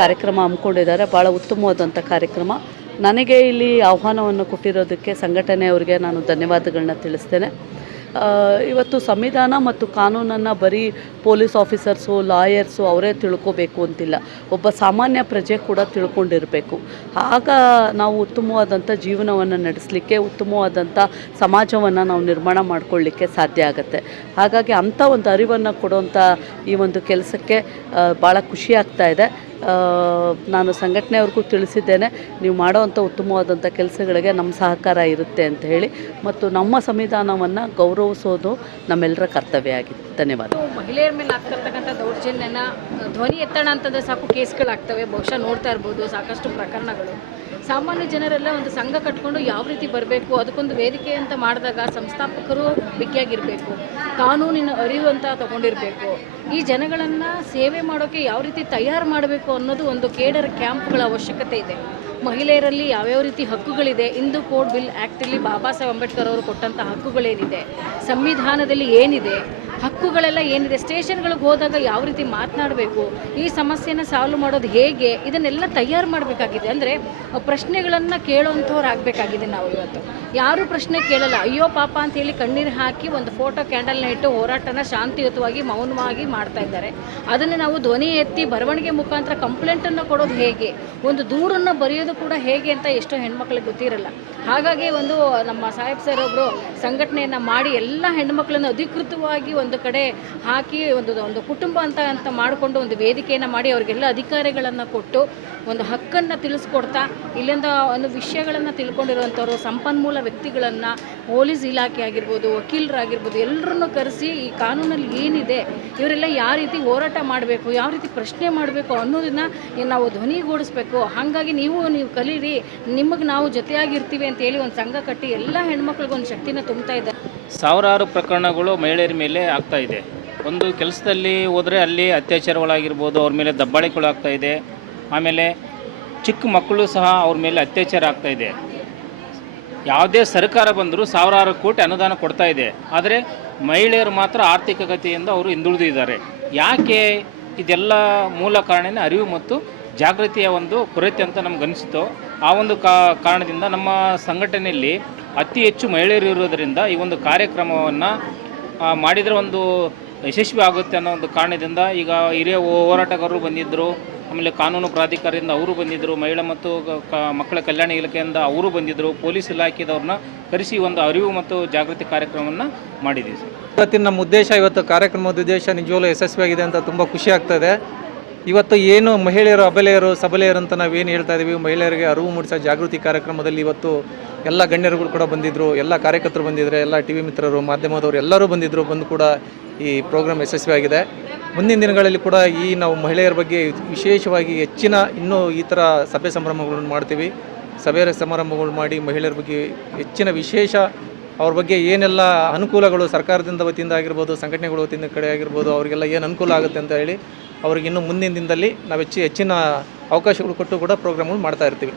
ಕಾರ್ಯಕ್ರಮ ಹಮ್ಮಿಕೊಂಡಿದ್ದಾರೆ. ಭಾಳ ಉತ್ತಮವಾದಂಥ ಕಾರ್ಯಕ್ರಮ. ನನಗೆ ಇಲ್ಲಿ ಆಹ್ವಾನವನ್ನು ಕೊಟ್ಟಿರೋದಕ್ಕೆ ಸಂಘಟನೆಯವರಿಗೆ ನಾನು ಧನ್ಯವಾದಗಳನ್ನ ತಿಳಿಸ್ತೇನೆ. ಇವತ್ತು ಸಂವಿಧಾನ ಮತ್ತು ಕಾನೂನನ್ನು ಬರೀ ಪೊಲೀಸ್ ಆಫೀಸರ್ಸು, ಲಾಯರ್ಸು ಅವರೇ ತಿಳ್ಕೋಬೇಕು ಅಂತಿಲ್ಲ. ಒಬ್ಬ ಸಾಮಾನ್ಯ ಪ್ರಜೆ ಕೂಡ ತಿಳ್ಕೊಂಡಿರಬೇಕು. ಆಗ ನಾವು ಉತ್ತಮವಾದಂಥ ಜೀವನವನ್ನು ನಡೆಸಲಿಕ್ಕೆ ಉತ್ತಮವಾದಂಥ ಸಮಾಜವನ್ನು ನಾವು ನಿರ್ಮಾಣ ಮಾಡ್ಕೊಳ್ಳಿಕ್ಕೆ ಸಾಧ್ಯ ಆಗುತ್ತೆ. ಹಾಗಾಗಿ ಅಂಥ ಒಂದು ಅರಿವನ್ನು ಕೊಡುವಂಥ ಈ ಒಂದು ಕೆಲಸಕ್ಕೆ ಭಾಳ ಖುಷಿ ಆಗ್ತಾ ಇದೆ. ನಾನು ಸಂಘಟನೆಯವ್ರಿಗೂ ತಿಳಿಸಿದ್ದೇನೆ, ನೀವು ಮಾಡೋವಂಥ ಉತ್ತಮವಾದಂಥ ಕೆಲಸಗಳಿಗೆ ನಮ್ಮ ಸಹಕಾರ ಇರುತ್ತೆ ಅಂತ ಹೇಳಿ. ಮತ್ತು ನಮ್ಮ ಸಂವಿಧಾನವನ್ನು ಗೌರವಿಸೋದು ನಮ್ಮೆಲ್ಲರ ಕರ್ತವ್ಯ ಆಗಿದೆ. ಧನ್ಯವಾದ. ಮಹಿಳೆಯರ ಮೇಲೆ ಆಗ್ತಿರ್ತಕ್ಕಂಥ ದೌರ್ಜನ್ಯನ, ಧ್ವನಿ ಎತ್ತಣ ಅಂತಂದ್ರೆ ಸಾಕು ಕೇಸ್ಗಳಾಗ್ತವೆ, ಬಹುಶಃ ನೋಡ್ತಾ ಇರ್ಬೋದು, ಸಾಕಷ್ಟು ಪ್ರಕರಣಗಳು. ಸಾಮಾನ್ಯ ಜನರೆಲ್ಲ ಒಂದು ಸಂಘ ಕಟ್ಕೊಂಡು ಯಾವ ರೀತಿ ಬರಬೇಕು, ಅದಕ್ಕೊಂದು ವೇದಿಕೆ ಅಂತ ಮಾಡಿದಾಗ ಸಂಸ್ಥಾಪಕರು ಬಿಗಿಯಾಗಿರಬೇಕು, ಕಾನೂನಿನ ಅರಿವು ಅಂತ ತಗೊಂಡಿರಬೇಕು. ಈ ಜನಗಳನ್ನು ಸೇವೆ ಮಾಡೋಕ್ಕೆ ಯಾವ ರೀತಿ ತಯಾರು ಮಾಡಬೇಕು ಅನ್ನೋದು ಒಂದು ಕೇಡರ್ ಕ್ಯಾಂಪ್ಗಳ ಅವಶ್ಯಕತೆ ಇದೆ. ಮಹಿಳೆಯರಲ್ಲಿ ಯಾವ್ಯಾವ ರೀತಿ ಹಕ್ಕುಗಳಿದೆ, ಇಂದು ಕೋಡ್ ಬಿಲ್ ಆ್ಯಕ್ಟಲ್ಲಿ ಬಾಬಾ ಸಾಹೇಬ್ ಅಂಬೇಡ್ಕರ್ ಅವರು ಕೊಟ್ಟಂಥ ಹಕ್ಕುಗಳೇನಿದೆ, ಸಂವಿಧಾನದಲ್ಲಿ ಏನಿದೆ ಹಕ್ಕುಗಳೆಲ್ಲ ಏನಿದೆ? ಸ್ಟೇಷನ್ಗಳಿಗೆ ಹೋದಾಗ ಯಾವ ರೀತಿ ಮಾತನಾಡಬೇಕು? ಈ ಸಮಸ್ಯೆನ ಸಾಲ್ವ್ ಮಾಡೋದು ಹೇಗೆ? ಇದನ್ನೆಲ್ಲ ತಯಾರು ಮಾಡಬೇಕಾಗಿದೆ. ಅಂದರೆ ಪ್ರಶ್ನೆಗಳನ್ನು ಕೇಳುವಂಥವ್ರು ಆಗಬೇಕಾಗಿದೆ ನಾವು ಇವತ್ತು. ಯಾರೂ ಪ್ರಶ್ನೆ ಕೇಳಲ್ಲ. ಅಯ್ಯೋ ಪಾಪ ಅಂತ ಹೇಳಿ ಕಣ್ಣೀರು ಹಾಕಿ ಒಂದು ಫೋಟೋ ಕ್ಯಾಂಡಲ್ನ ಇಟ್ಟು ಹೋರಾಟನ ಶಾಂತಿಯುತವಾಗಿ, ಮೌನವಾಗಿ ಮಾಡ್ತಾ ಇದ್ದಾರೆ. ಅದನ್ನು ನಾವು ಧ್ವನಿ ಎತ್ತಿ ಬರವಣಿಗೆ ಮುಖಾಂತರ ಕಂಪ್ಲೇಂಟನ್ನು ಕೊಡೋದು ಹೇಗೆ? ಒಂದು ದೂರನ್ನು ಬರೆಯೋದು ಕೂಡ ಹೇಗೆ ಅಂತ ಎಷ್ಟೋ ಹೆಣ್ಮಕ್ಳಿಗೆ ಗೊತ್ತಿರಲ್ಲ. ಹಾಗಾಗಿ ಒಂದು ನಮ್ಮ ಸಾಹೇಬ್ ಸರ್ ಒಬ್ಬರು ಸಂಘಟನೆಯನ್ನು ಮಾಡಿ ಎಲ್ಲ ಹೆಣ್ಮಕ್ಳನ್ನು ಅಧಿಕೃತವಾಗಿ ಒಂದು ಕಡೆ ಹಾಕಿ ಒಂದು ಒಂದು ಕುಟುಂಬ ಅಂತ ಅಂತ ಮಾಡಿಕೊಂಡು ಒಂದು ವೇದಿಕೆಯನ್ನು ಮಾಡಿ ಅವರಿಗೆಲ್ಲ ಅಧಿಕಾರಿಗಳನ್ನು ಕೊಟ್ಟು ಒಂದು ಹಕ್ಕನ್ನು ತಿಳಿಸ್ಕೊಡ್ತಾ, ಇಲ್ಲಿಂದ ಒಂದು ವಿಷಯಗಳನ್ನು ತಿಳ್ಕೊಂಡಿರುವಂಥವ್ರು, ಸಂಪನ್ಮೂಲ ವ್ಯಕ್ತಿಗಳನ್ನು ಪೊಲೀಸ್ ಇಲಾಖೆ ಆಗಿರ್ಬೋದು, ವಕೀಲರಾಗಿರ್ಬೋದು ಎಲ್ಲರನ್ನು ಕರೆಸಿ ಈ ಕಾನೂನಲ್ಲಿ ಏನಿದೆ, ಇವರೆಲ್ಲ ಯಾವ ರೀತಿ ಹೋರಾಟ ಮಾಡಬೇಕು, ಯಾವ ರೀತಿ ಪ್ರಶ್ನೆ ಮಾಡಬೇಕು ಅನ್ನೋದನ್ನ ನಾವು ಧ್ವನಿಗೂಡಿಸ್ಬೇಕು ಹಾಗಾಗಿ ನೀವು ನೀವು ಕಲೀರಿ, ನಿಮಗೆ ನಾವು ಜೊತೆಯಾಗಿರ್ತೀವಿ ಅಂತ ಹೇಳಿ ಒಂದು ಸಂಘ ಕಟ್ಟಿ ಎಲ್ಲ ಹೆಣ್ಮಕ್ಳಿಗೊಂದು ಶಕ್ತಿನ ತುಂಬ್ತಾ ಇದ್ದಾರೆ. ಸಾವಿರಾರು ಪ್ರಕರಣಗಳು ಮಹಿಳೆಯರ ಮೇಲೆ ಆಗ್ತಾ ಇದೆ. ಒಂದು ಕೆಲಸದಲ್ಲಿ ಹೋದರೆ ಅಲ್ಲಿ ಅತ್ಯಾಚಾರಗಳಾಗಿರ್ಬೋದು, ಅವ್ರ ಮೇಲೆ ದಬ್ಬಾಳಿಕೆಗಳು ಆಗ್ತಾ ಇದೆ. ಆಮೇಲೆ ಚಿಕ್ಕ ಮಕ್ಕಳು ಸಹ ಅವ್ರ ಮೇಲೆ ಅತ್ಯಾಚಾರ ಆಗ್ತಾ ಇದೆ. ಯಾವುದೇ ಸರ್ಕಾರ ಬಂದರೂ ಸಾವಿರಾರು ಕೋಟಿ ಅನುದಾನ ಕೊಡ್ತಾ ಇದೆ. ಆದರೆ ಮಹಿಳೆಯರು ಮಾತ್ರ ಆರ್ಥಿಕತೆಯಿಂದ ಅವರು ಹಿಂದುಳಿದಿದ್ದಾರೆ ಯಾಕೆ ಇದೆಲ್ಲ ಮೂಲ ಕಾರಣನೇ ಅರಿವು ಮತ್ತು ಜಾಗೃತಿಯ ಒಂದು ಕೊರತೆ ಅಂತ ನಮ್ಗೆ ಅನಿಸಿತು. ಆ ಒಂದು ಕಾರಣದಿಂದ ನಮ್ಮ ಸಂಘಟನೆಯಲ್ಲಿ ಅತಿ ಹೆಚ್ಚು ಮಹಿಳೆಯರು ಇರೋದರಿಂದ ಈ ಒಂದು ಕಾರ್ಯಕ್ರಮವನ್ನು ಮಾಡಿದರೆ ಒಂದು ಯಶಸ್ವಿ ಆಗುತ್ತೆ ಅನ್ನೋ ಒಂದು ಕಾರಣದಿಂದ ಈಗ ಹಿರಿಯ ಹೋರಾಟಗಾರರು ಬಂದಿದ್ದರು ಆಮೇಲೆ ಕಾನೂನು ಪ್ರಾಧಿಕಾರದಿಂದ ಅವರು ಬಂದಿದ್ದರು ಮಹಿಳಾ ಮತ್ತು ಮಕ್ಕಳ ಕಲ್ಯಾಣ ಇಲಾಖೆಯಿಂದ ಅವರು ಬಂದಿದ್ದರು ಪೊಲೀಸ್ ಇಲಾಖೆದವ್ರನ್ನ ಕರೆಸಿ ಒಂದು ಅರಿವು ಮತ್ತು ಜಾಗೃತಿ ಕಾರ್ಯಕ್ರಮವನ್ನು ಮಾಡಿದ್ದೀವಿ ಸರ್. ಇವತ್ತಿನ ನಮ್ಮ ಉದ್ದೇಶ, ಇವತ್ತು ಕಾರ್ಯಕ್ರಮದ ಉದ್ದೇಶ ನಿಜವಾಗ್ಲೂ ಯಶಸ್ವಿಯಾಗಿದೆ ಅಂತ ತುಂಬ ಖುಷಿ ಆಗ್ತದೆ. ಇವತ್ತು ಏನು ಮಹಿಳೆಯರು, ಅಬಲೆಯರು, ಸಬಲೆಯರು ಅಂತ ನಾವೇನು ಹೇಳ್ತಾ ಇದ್ದೀವಿ ಮಹಿಳೆಯರಿಗೆ ಅರಿವು ಮೂಡಿಸೋ ಜಾಗೃತಿ ಕಾರ್ಯಕ್ರಮದಲ್ಲಿ ಇವತ್ತು ಎಲ್ಲ ಗಣ್ಯರುಗಳು ಕೂಡ ಬಂದಿದ್ದರು ಎಲ್ಲ ಕಾರ್ಯಕರ್ತರು ಬಂದಿದ್ದಾರೆ ಎಲ್ಲ ಟಿ ವಿ ಮಿತ್ರರು, ಮಾಧ್ಯಮದವರು ಎಲ್ಲರೂ ಬಂದಿದ್ದರು ಬಂದು ಕೂಡ ಈ ಪ್ರೋಗ್ರಾಮ್ ಯಶಸ್ವಿಯಾಗಿದೆ ಮುಂದಿನ ದಿನಗಳಲ್ಲಿ ಕೂಡ ಈ ನಾವು ಮಹಿಳೆಯರ ಬಗ್ಗೆ ವಿಶೇಷವಾಗಿ ಹೆಚ್ಚಿನ ಇನ್ನೂ ಈ ಥರ ಸಭೆ ಸಂಭ್ರಮಗಳನ್ನು ಮಾಡ್ತೀವಿ. ಸಭೆ ಸಮಾರಂಭಗಳು ಮಾಡಿ ಮಹಿಳೆಯರ ಬಗ್ಗೆ ಹೆಚ್ಚಿನ ವಿಶೇಷ ಅವ್ರ ಬಗ್ಗೆ ಏನೆಲ್ಲ ಅನುಕೂಲಗಳು ಸರ್ಕಾರದಿಂದ ವತಿಯಿಂದ ಆಗಿರ್ಬೋದು, ಸಂಘಟನೆಗಳು ವತಿಯಿಂದ ಕಡೆ ಆಗಿರ್ಬೋದು, ಅವರಿಗೆಲ್ಲ ಏನು ಅನುಕೂಲ ಆಗುತ್ತೆ ಅಂತ ಹೇಳಿ ಅವ್ರಿಗೆ ಇನ್ನೂ ಮುಂದಿನ ದಿನದಲ್ಲಿ ನಾವು ಹೆಚ್ಚು ಹೆಚ್ಚಿನ ಅವಕಾಶಗಳು ಕೊಟ್ಟು ಕೂಡ ಪ್ರೋಗ್ರಾಮ್ಗಳು ಮಾಡ್ತಾ ಇರ್ತೀವಿ.